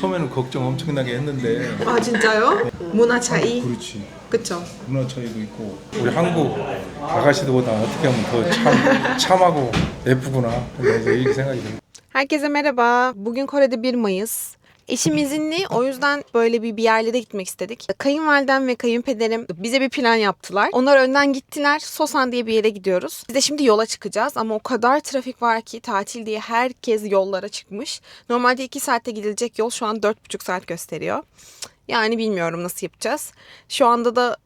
처음에는 걱정 엄청나게 했는데. 아 진짜요? 문화 차이? 그렇지. 그쵸? 문화 차이도 있고 우리 한국 아가씨들보다 어떻게 하면 더 참하고 예쁘구나. 이제 이렇게 생각이 듭니다. Herkese merhaba. Bugün Kore'de 1 Mayıs. Eşim izinli. O yüzden böyle bir yerlere gitmek istedik. Kayınvalidem ve kayınpederim bize bir plan yaptılar. Onlar önden gittiler. Sosan diye bir yere gidiyoruz. Biz de şimdi yola çıkacağız ama o kadar trafik var ki tatil diye herkes yollara çıkmış. Normalde 2 saatte gidilecek yol şu an 4,5 saat gösteriyor. Yani bilmiyorum nasıl yapacağız. Şu anda da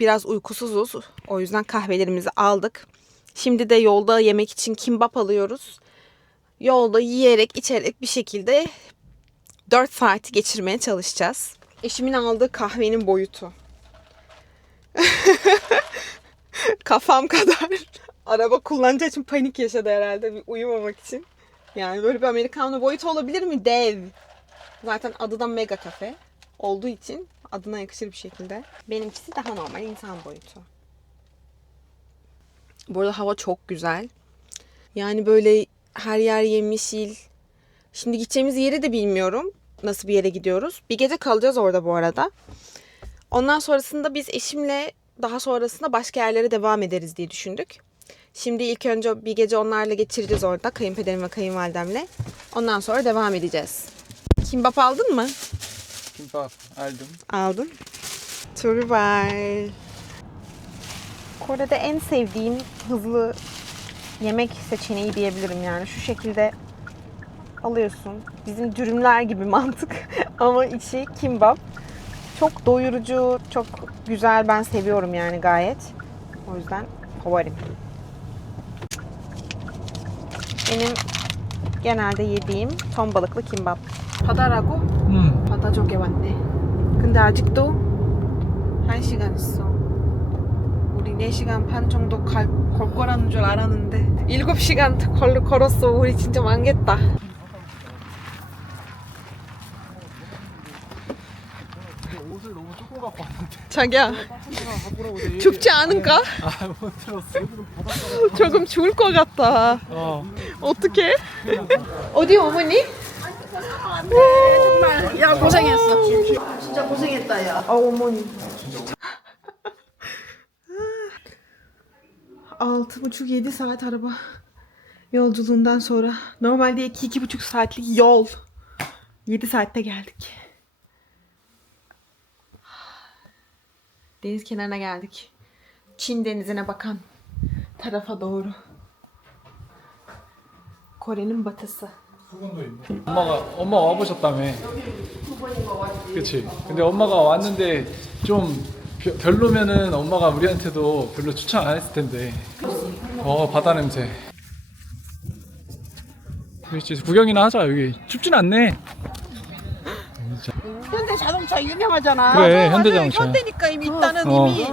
biraz uykusuzuz. O yüzden kahvelerimizi aldık. Şimdi de yolda yemek için kimbap alıyoruz. Yolda yiyerek içerek bir şekilde 4 saati geçirmeye çalışacağız. Eşimin aldığı kahvenin boyutu. Kafam kadar. Araba kullanacağı için panik yaşadı herhalde bir uyumamak için. Yani böyle bir Americano boyutu olabilir mi? Dev. Zaten adı da Mega Cafe olduğu için adına yakışır bir şekilde. Benimkisi daha normal insan boyutu. Bu arada hava çok güzel. Yani böyle her yer yemyeşil. Şimdi gideceğimiz yeri de bilmiyorum. Nasıl bir yere gidiyoruz. Bir gece kalacağız orada bu arada. Ondan sonrasında biz eşimle daha sonrasında başka yerlere devam ederiz diye düşündük. Şimdi ilk önce bir gece onlarla geçireceğiz orada. Kayınpederim ve kayınvalidemle. Ondan sonra devam edeceğiz. Kimbap aldın mı? 김밥 알dım. Aldın. Turu var. Kore'de en sevdiğim hızlı yemek seçeneği diyebilirim yani. Şu şekilde alıyorsun. Bizim dürümler gibi mantık ama içi kimbap. Çok doyurucu, çok güzel. Ben seviyorum yani gayet. O yüzden favorim. Benim genelde yediğim ton balıklı kimbap. 바다라고? 바다 쪽에 왔네. 근데 아직도 1시간 있어. 우리 4시간 반 정도 걸 거라는 줄 알았는데 7시간 걸었어. 우리 진짜 망했다. 옷을 너무 조금 갖고 왔는데. 자기야 춥지 않은가? 못 들었어. 조금 추울 것 같다. 어떡해? 어디 어머니? 정말 야 고생했어. 진짜 고생했다 야. 어머니. 6,5-7 saat araba yolculuğundan sonra. Normalde 2-2,5 saatlik yol. 7 saatte geldik. Deniz kenarına geldik. Çin denizine bakan tarafa doğru. Kore'nin batısı. 엄마가 와보셨다며. 그치. 근데 엄마가 왔는데 좀 별로면은 엄마가 우리한테도 별로 추천 안 했을 텐데. 바다 냄새. 그렇지. 구경이나 하자. 여기 춥진 않네. 현대 자동차 유명하잖아. 그래, 현대자동차. 현대니까 이미 있다는 어. 이미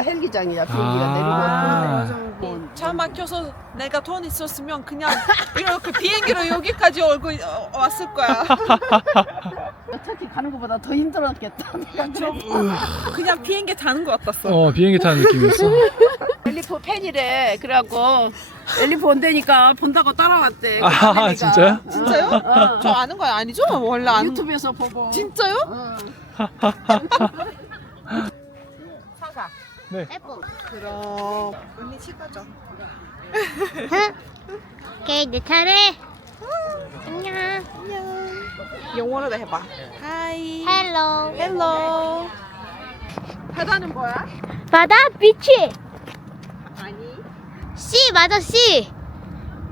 헬기장이야 비행기가 내리고. 차 막혀서 내가 돈 있었으면 그냥 이렇게 비행기로 여기까지 왔을 거야. 터키 가는 것보다 더 힘들었겠다. 그냥 비행기 타는 거 같았어. 비행기 타는 느낌이었어. 엘리포 팬이래. 그래갖고 엘리포 온다니까 본다고 따라왔대. 아, 진짜요? 진짜요? 저 아는 거 아니죠? 원래 안. 유튜브에서 보고. 진짜요? 사과. 네. 그럼 언니 치과죠. 오케이, 내 차례. 안녕. 안녕. 영어로 해봐. 하이. 헬로. 헬로. 바다는 뭐야? 바다 비치. 아니. C 맞아 C.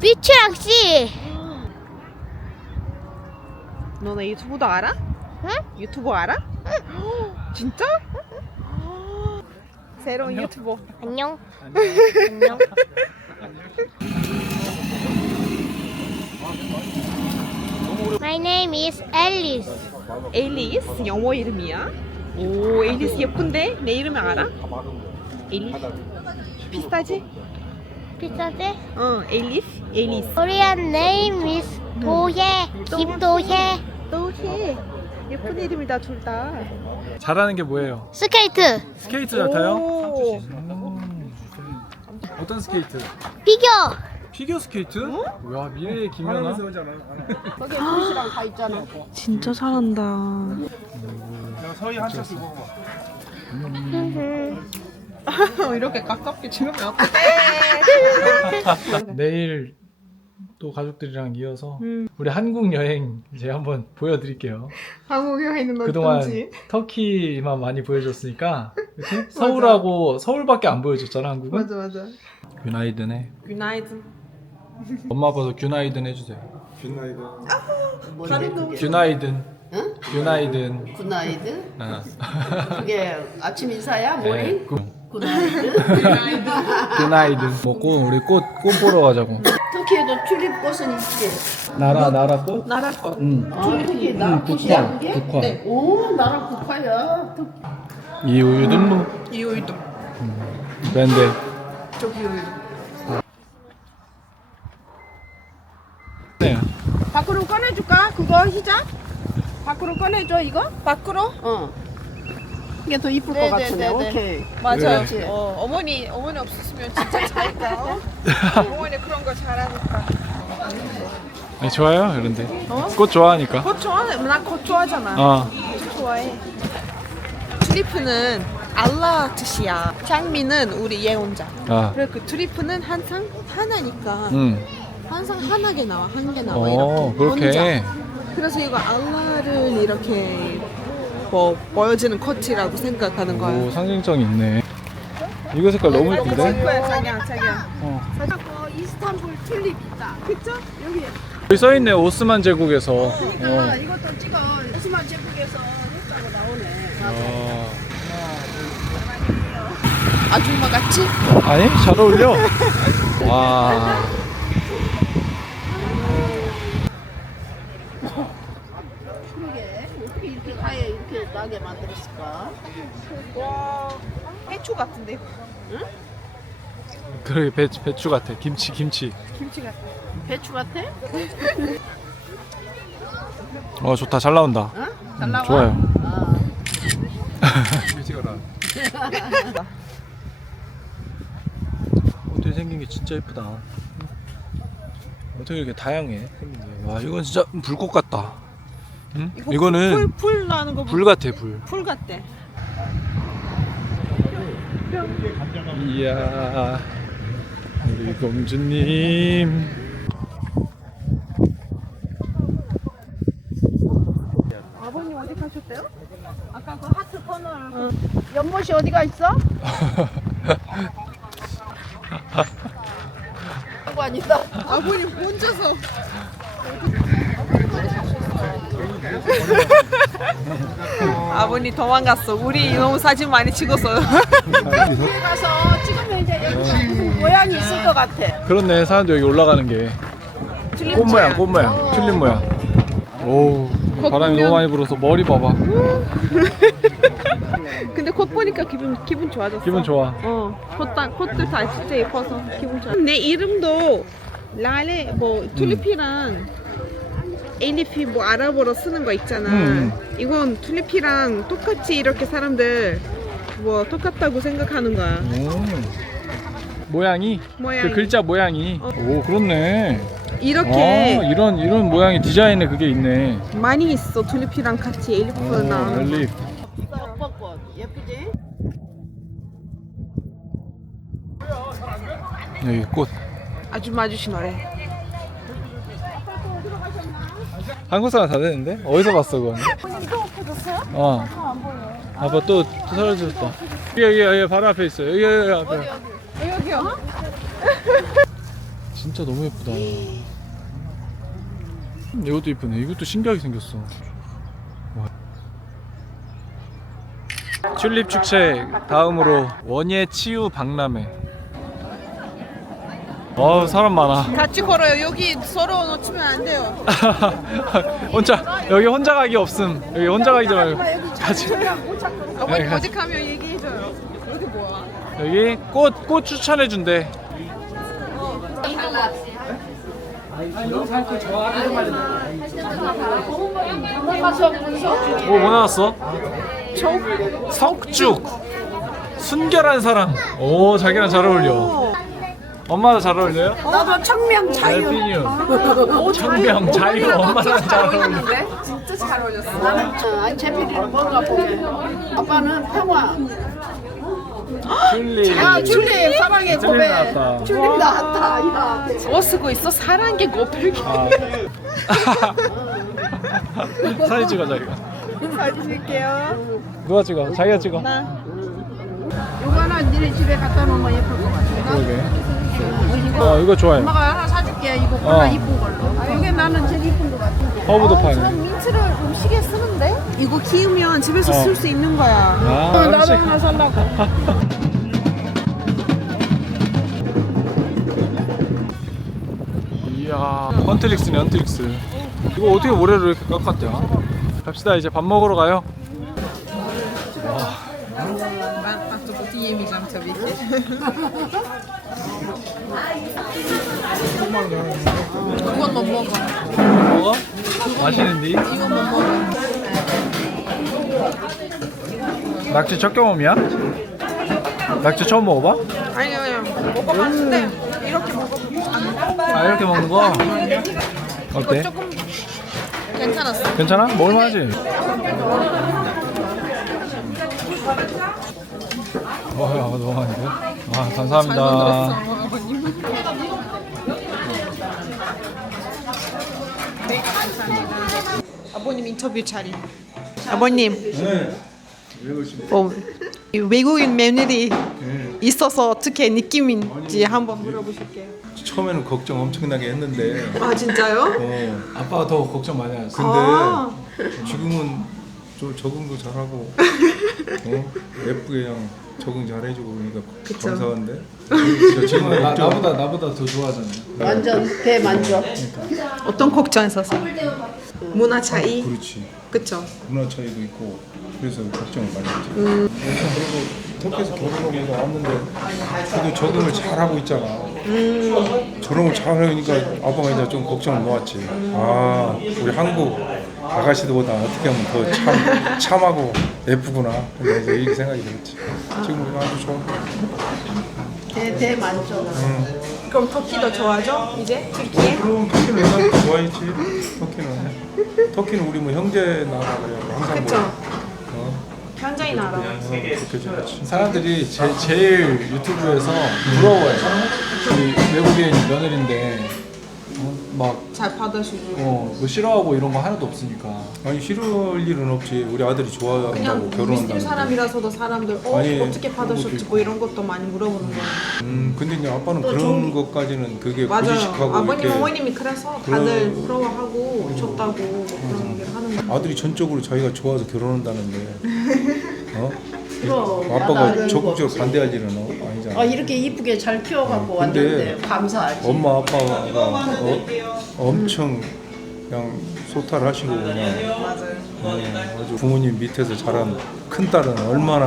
비치랑 C. 너네 유튜브도 알아? 응? 유튜브 알아? 진짜? 새로운 유튜버. 안녕. 안녕. My name is Alice. 앨리스 영어 이름이야? 오, 앨리스 예쁜데? 내 이름 알아? 앨리스 비슷하지? 비슷하지? 앨리스? 앨리스 Korean name is 도혜. 김도혜. 너해 예쁜 이름이다 둘 다. 잘하는 게 뭐예요? 스케이트. 스케이트 잘 타요? 오. 어떤 스케이트? 피겨. 피겨 스케이트? 야 미래의 김연아. 거기에 도시락 다 있잖아. 진짜 잘한다. 서희 한 차씩 먹어봐. 이렇게 가깝게 지으면 내일 또 가족들이랑 이어서 우리 한국 여행 이제 한번 보여드릴게요. 한국 여행은 그동안 어떤지. 터키만 많이 보여줬으니까 그치? 서울하고 서울밖에 안 보여줬잖아 한국은. 맞아. 균아이든해. 굿나잇. 엄마 아빠도 균아이든 해주세요. 굿나잇. 균아이든. 응? 균아이든. 굿나이드? 어. 그게 아침 인사야? 네, 모닝? 그- 굿나이드? 균아이든. 먹고 우리 꽃 보러 가자고. 터키에도 튤립 꽃은 있지. 나라 꽃? 나라 것. 응. 터키 나라 꽃이야 그게? 국화. 네. 오 나라 국화야. 이 우유든 뭐 이 우유도. 밴드. 저기 우유. 네. 밖으로 꺼내줄까? 그거 히잡? 밖으로 꺼내줘 이거? 밖으로? 어. 이게 더 이쁠 네, 것 네, 같은데. 네, 네. 오케이. 맞아요. 그렇지. 어머니 없었으면 진짜 잘했다. 어머니 그런 거 잘하니까. 아니, 좋아요 이런데. 꽃 좋아하니까. 겉 좋아해. 나겉 좋아하잖아. 어. 진짜 좋아해. 트리프는 알라 뜻이야. 장미는 우리 예언자. 아. 그리고 그 트리프는 항상 하나니까 항상 하나게 나와. 한 개 나와 이렇게. 그렇게. 혼자. 그래서 이거 알라를 이렇게 뭐 보여지는 코트라고 생각하는 거야. 오 상징성이 있네. 이거 색깔 너무 줄 예쁜데? 거야, 자기야. 어. 이스탄불 튤립 있다. 그쵸? 여기. 여기 써있네 오스만 제국에서. 그러니까 이것도 찍어. 오스만 제국에서 했다고 나오네. 아줌마 같지? 아니 잘 어울려. 와. 그러게. 어떻게 이렇게 가에 이렇게 나게 만들었을까? 와, 해초 같은데. 그래 배추 같아. 김치. 배추 같아? 좋다 잘 나온다. 어? 잘 나와? 좋아요. 찍어라. 옷들이 생긴 게 진짜 예쁘다. 어떻게 이렇게 다양해 생긴 게. 와 이건 진짜 불꽃 같다. 응? 이거는 풀 나는 거 불 같아 불. 풀 같대. 이야 우리 공주님. 아버님 어디 가셨대요? 아까 그 하트 코너를. 연못이 어디가 있어? 그거 아니다. 아버님 혼자서. 아버님 도망갔어. 우리 너무 사진 많이 찍었어요. 뒤에 가서 찍으면 이제 여기 무슨 모양이 있을 것 같아. 그렇네 사람들 여기 올라가는 게. 꽃 모양 튤립 모양. 오 바람이 너무 많이 불어서 머리 봐봐. 근데 콧 보니까 기분 좋아졌어. 기분 좋아. 콧들 다 진짜 예뻐서 기분 좋아. 내 이름도 라레 뭐 튤립이랑 엘리피 뭐 아랍어로 쓰는 거 있잖아. 이건 튤립이랑 똑같이 이렇게 사람들 뭐 똑같다고 생각하는 거야. 모양이? 모양이. 그 글자 모양이. 오 그렇네. 이렇게 이런 모양의 디자인에 그게 있네. 많이 있어. 튤립이랑 같이 엘리프나. 렐리프. 벚벚꽃 예쁘지? 여기 꽃. 아주씨 노래. 한국 사람 다 되는데? 어디서 봤어 그건? 어. 아빠 또 사라졌다. 여기 바로 앞에 있어. 여기 앞에. 여기요. 진짜 너무 예쁘다. 이것도 이쁘네. 이것도 신기하게 생겼어. 와. 튤립 축제 다음으로 원예 치유 박람회. 사람 많아. 같이 걸어요. 여기 서로 놓치면 안 돼요. 여기 혼자 가기 없음. 여기 혼자 가기 좀 말고 같이. 어머니 네, 어디 가면 얘기해줘요. 여기 뭐야? 여기 꽃 추천해 준대. 뭐 나왔어? 석죽. 순결한 사람. 오 자기랑 잘 어울려. 엄마도 잘 어울려요? 나도 청명 자유. 얄피뉴. 청명 자유 엄마랑 잘 어울려. 진짜 잘 어울렸어. 나는 제필이는 뭔가 보게. 아빠는 평화. 줄리. 아 줄리 사랑의 줄리 고백. 나왔다. 줄리 나왔다. 야. 뭐 쓰고 있어? 사랑의 고백이. 아. 사진 찍어 자기가. 사진 찍을게요. 누가 찍어? 자기가 찍어. 이거 하나 니네 집에 갖다 놓으면 예쁠 것 같아. 그러게. 이거 좋아요. 엄마가 하나 사줄게. 이거 하나 이쁜 걸로. 아, 이게 나는 제일 이쁜 것 같아. 허브도 파네. 민트를 음식에 쓰는데? 이거 키우면 집에서 쓸 수 있는 거야. 아, 나도 그렇지. 하나 살라고. 이야, 헌트릭스네, 헌트릭스. 이거 어떻게 모래를 이렇게 깎았대? 갑시다, 이제 밥 먹으러 가요. 그건 못 먹어. 먹어? 맛있는데? 이건 못 먹어. 낙지 첫 경험이야? 낙지 처음 먹어봐? 아니요. 먹어봤는데 이렇게 먹어보고 아, 이렇게 먹는 거? 어때? 조금 괜찮았어. 괜찮아? 먹을만하지? 너무 많은데? 아, 감사합니다. 아버님 인터뷰 자리. 아버님, 네. 왜 그러십니까? 이 외국인 며느리 네. 있어서 어떻게 느낌인지 한번 물어보실게요. 처음에는 걱정 엄청나게 했는데 아 진짜요? 아빠가 더 걱정 많이 하셨어. 근데 지금은 좀 적응도 잘하고 예쁘게 그냥 적응 잘해주고 그러니까 감사한데 지금은 나보다 더 좋아하잖아. 완전 대만족. 어떤 걱정했었어? 문화 차이? 그렇지 그쵸? 문화 차이도 있고 그래서 걱정을 많이 했지. 그리고 터키에서 결혼하고 왔는데 그래도 적응을 잘하고 있잖아. 적응을 잘하니까 아빠가 이제 좀 걱정을 놓았지. 아 우리 한국 아가씨들보다 어떻게 하면 더 참하고 예쁘구나. 근데 이제 이렇게 생각이 들었지. 지금 아주 좋아. 대만족. 그럼 터키도 좋아하죠? 이제? 튀르키예? 그럼 터키는 옛날부터 좋아했지. 터키는 우리 뭐 형제 나라 그래요. 항상 그쵸. 뭐 현자의 나라. 그렇게 좋지. 사람들이 제일 유튜브에서 부러워해. 우리 외국인 며느리인데 막 잘 받아주고. 뭐 싫어하고 이런 거 하나도 없으니까. 아니 싫을 일은 없지. 우리 아들이 좋아한다고 그냥 미스틸 결혼한다고. 사람이라서도 사람들 아니, 어떻게 받으셨지 뭐 이런 것도 많이 물어보는 거야. 근데 이제 아빠는 그런 것까지는 그게 맞아요. 고지식하고 아버님 이렇게 어머님이 그래서 다들 부러워하고 좋다고 뭐 그런 얘기를 하는 거야. 아들이 전적으로 자기가 좋아서 결혼한다는데 그럼 아빠가 나도 적극적으로 반대할 일은 아니잖아. 이렇게 이쁘게 잘 키워갖고 근데 왔는데 감사하지. 엄마 아빠가 엄청 그냥 소탈 하시고 그냥 아주 부모님 밑에서 자란 큰 딸은 얼마나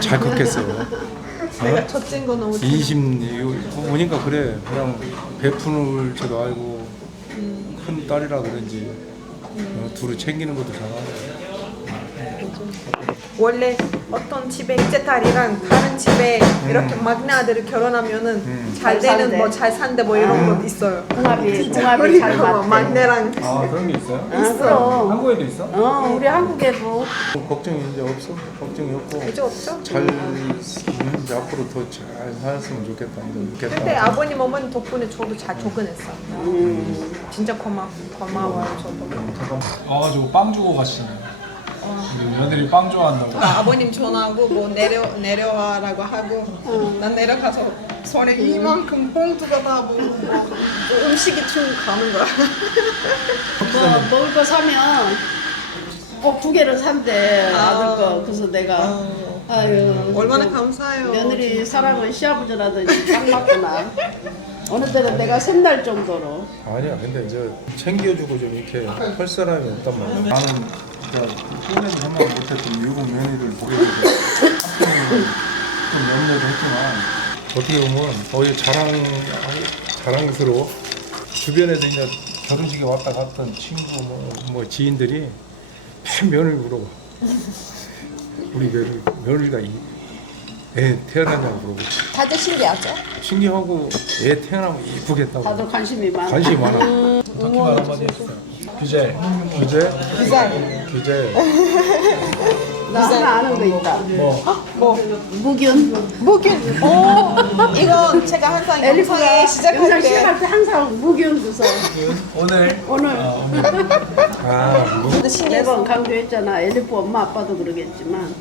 잘 컸겠어요. 내가 첫째인 거 너무 인심 보니까 그래 그냥 베푸는 줄도 알고 큰 딸이라 그런지 둘을 챙기는 것도 잘하고. 원래 어떤 집에 셋째 딸이랑 다른 집에 이렇게 막내 아들을 결혼하면은 잘 되는 뭐 잘 산대 뭐 이런 거 있어요. 궁합이 잘 그리고 맞대. 막내랑 아 그런 게 있어요? 그럼. 한국에도 있어? 우리 한국에도 걱정이 이제 없어. 걱정이 없고 이제 없죠? 잘 이제 앞으로 더 잘 살았으면 좋겠다. 근데 아버님 어머님 덕분에 저도 잘 적응했어. 진짜 고마워요 저도. 저거 빵 주고 가시네. 며느리 빵 좋아한다고. 아버님 전화하고 뭐 내려와라고 하고 난 내려가서 손에 이만큼 봉투가 다 뭐 음식이 쭉 가는 거야. 뭐 먹을 거 사면 꼭 2개를 산대 아들 거. 그래서 내가 아유 얼마나 감사해요. 며느리 사랑은 시아버지라든지 딱 맞구나. 어느 때는 내가 샘날 정도로. 아니야, 근데 이제 챙겨주고 좀 이렇게 할 사람이 없단 말이야. 나는 표현을 한번 못했던 미국 며느리를 보게 되고 한편으로 좀 염려도 했지만 어떻게 보면 거의 자랑스러워. 주변에서 이제 결혼식에 왔다 갔던 친구 뭐 지인들이 맨 며느리 물어봐. 우리 며느리가 애 태어났냐고 물어보고 다들 신기하죠? 신기하고 애 태어나면 이쁘겠다고 다들 관심이 많아. 관심이 많아. 터키말 한마디 해주세요. 규제. 규제? güzel. 규제. 나 하나 아는 거 있다. 뭐? 무균. Bugün. 이건 제가 항상 영상에 시작할 영상 때 시작할 때 항상 무균 그서 오늘. 오늘 아, 뭐? 매번 강조했잖아. 엘리프 엄마 아빠도 그러겠지만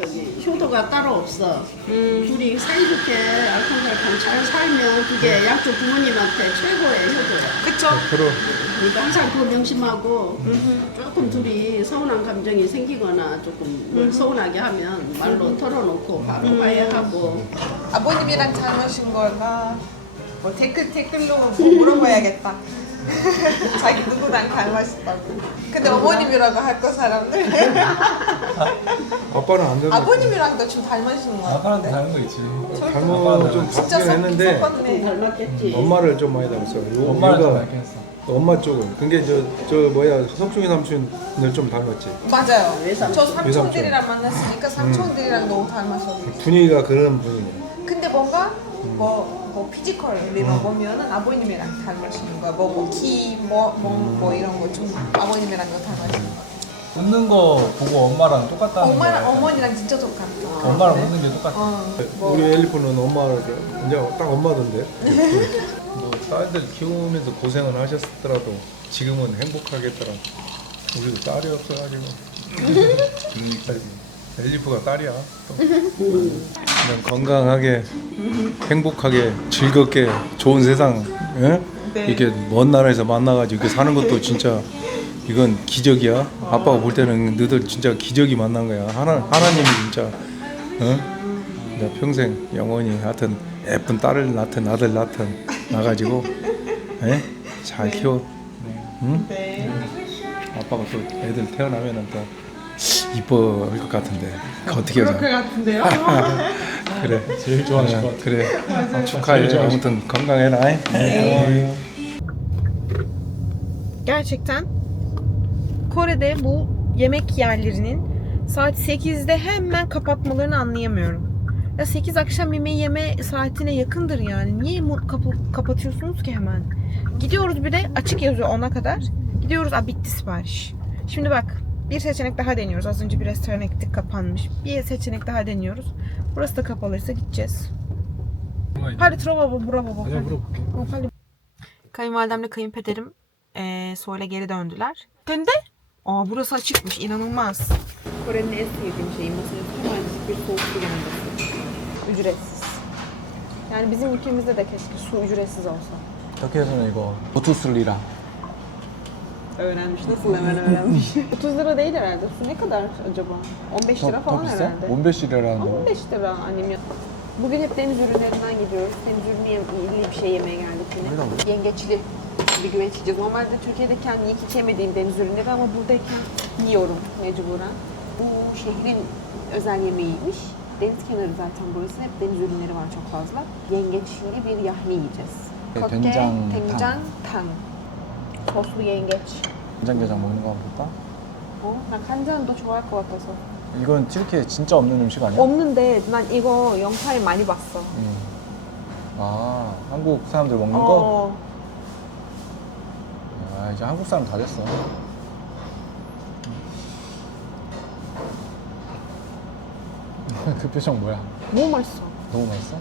저기 효도가 따로 없어. 둘이 사이좋게 알콩달콩 잘 살면 그게 양쪽 부모님한테 최고의 효도야. 그쵸? 그럼 그러니까 항상 그거 명심하고 조금 둘이 서운한 감정이 생기거나 조금 뭘 서운하게 하면 말로 털어놓고 바로 화해하고 아버님이랑 닮으신 거나 뭐 댓글로 뭐 물어봐야겠다. 자기 누구랑 닮으셨다고. 근데 어머님이라고 할 거 사람들. 아빠는 안 된다. 아버님이랑도 좀 닮으시는 거 아빠랑 같은데. 다른 거 있지. 닮은 좀 진짜 바뀌긴 했는데 섞었네. 닮았겠지. 엄마를 좀 많이 닮았어. 엄마랑 좀 얘가 닮긴 했어. 엄마 쪽은. 그게 저 뭐야 석중이 삼촌을 좀 닮았지. 맞아요. 외삼촌. 저 삼촌들이랑 만났으니까 삼촌들이랑 너무 닮았어. 분위기가 그런 분위기야. 근데 뭔가 뭐 피지컬이나 보면은 아버님이랑 닮으시는 거야. 뭐 이런 거 좀 아버님이랑 더 닮으시는 거야. 웃는 거 보고 엄마랑 똑같다는 엄마랑 거. 어머니랑 진짜 똑같아. 엄마랑 웃는 게 똑같아. 우리 엘리프는 엄마를 이제 딱 엄마던데. 뭐 딸들 키우면서 고생은 하셨더라도 지금은 행복하겠더라. 우리도 딸이 없어가지고. 엘리프가 딸이야. 또. 그냥 건강하게, 행복하게, 즐겁게, 좋은 세상. 예? 이렇게 먼 나라에서 만나가지고 이렇게 사는 것도 진짜 이건 기적이야. 아빠가 볼 때는 너희들 진짜 기적이 만난 거야. 하나님이 진짜. 내가 평생 영원히 하여튼 예쁜 딸을 낳든 아들 낳든 낳아가지고 예? 잘 키워. 응? 아빠가 또 애들 태어나면은 또 이뻐할 것 같은데 어떻게 하자. 같은데요? 그래. 제일 좋아하실 것 같아. 그래. 축하해. 아무튼 건강해라. Gerçekten Kore'de bu yemek yerlerinin saat 8'de hemen kapatmalarını anlayamıyorum. Ya 8 akşam yemeği yeme saatine yakındır yani. Niye kapatıyorsunuz ki hemen? Gidiyoruz bir de açık yazıyor 10'a kadar. Gidiyoruz bitti sipariş. Şimdi bak bir seçenek daha deniyoruz. Az önce bir restorana gittik kapanmış. Bir seçenek daha deniyoruz. Burası da kapalıysa gideceğiz. Hadi trova bravo. Hadi. Kayınvalidemle kayınpederim Soyla geri döndüler. Döndü. Burası açıkmış. İnanılmaz. Kore'nin en sevdiğim şeyi masanın hemencik bir soğuk su gelmesi. Ücretsiz. Yani bizim ülkemizde de keşke su ücretsiz olsa. 터키에서는 이거 보투슬리라. Öğrenmiş. Nasıl hemen öğrenmiş? 30 lira değil herhalde. Su ne kadar acaba? 15 lira falan herhalde. 15 lira라는 15 lira annem ya. Bugün hep deniz ürünlerinden gidiyoruz. Deniz ürünü bir şey yemeye geldik yine. Yengeçli bir güveç yiyeceğiz. Normalde Türkiye'deyken hiç yemediğim deniz ürünleri ama buradayken yiyorum mecburen. Bu şehrin özel yemeğiymiş. Deniz kenarı zaten burası. Hep deniz ürünleri var çok fazla. Yengeçli bir yahni yiyeceğiz. Kotte, tencan, tang. Soslu yengeç. 간장게장 먹는 거 한번 볼까? 나 간장도 좋아할 것 같아서. 이건 튀르키에 진짜 없는 음식 아니야? 없는데 난 이거 영상에 많이 봤어. 아, 한국 사람들 먹는 거? 아, 이제 한국 사람 다 됐어. 그 표정 뭐야? 너무 맛있어. 너무 맛있어?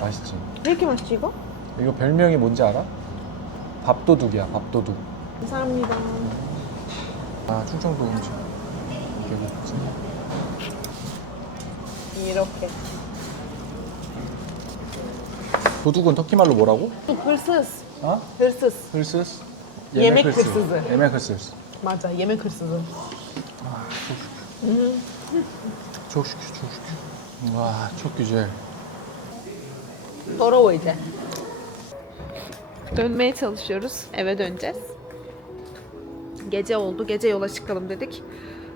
맛있지? 왜 이렇게 맛있지 이거? 이거 별명이 뭔지 알아? 밥도둑이야, 밥도둑. 감사합니다. 아, 충청도 음식. 이게 뭐지? 이렇게. 도둑은 터키말로 뭐라고? Hırsız. 어? Hırsız. hırsız? Yemek hırsızı. 예mek hırsız. 맞아. 예mek hırsızı. çok şükür, çok şükür. 와, çok güzel. Doğru iyice. Dönmeye çalışıyoruz. Eve döneceğiz. Gece oldu. Gece yola çıkalım dedik.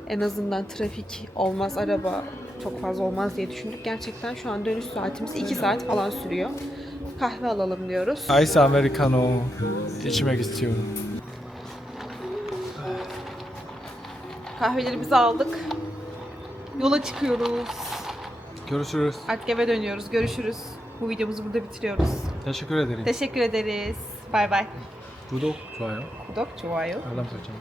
En azından trafik olmaz, araba çok fazla olmaz diye düşündük. Gerçekten şu an dönüş saatimiz 2 saat falan sürüyor. Kahve alalım diyoruz. 아이스 아메리카노 içmek istiyorum. Kahvelerimizi aldık. Yola çıkıyoruz. Görüşürüz. Artık eve dönüyoruz. Görüşürüz. Bu videomuzu burada bitiriyoruz. Teşekkür ederim. Teşekkür ederiz. Bay bay. 구독, 좋아요, Kudak, 좋아요. 알람 설정.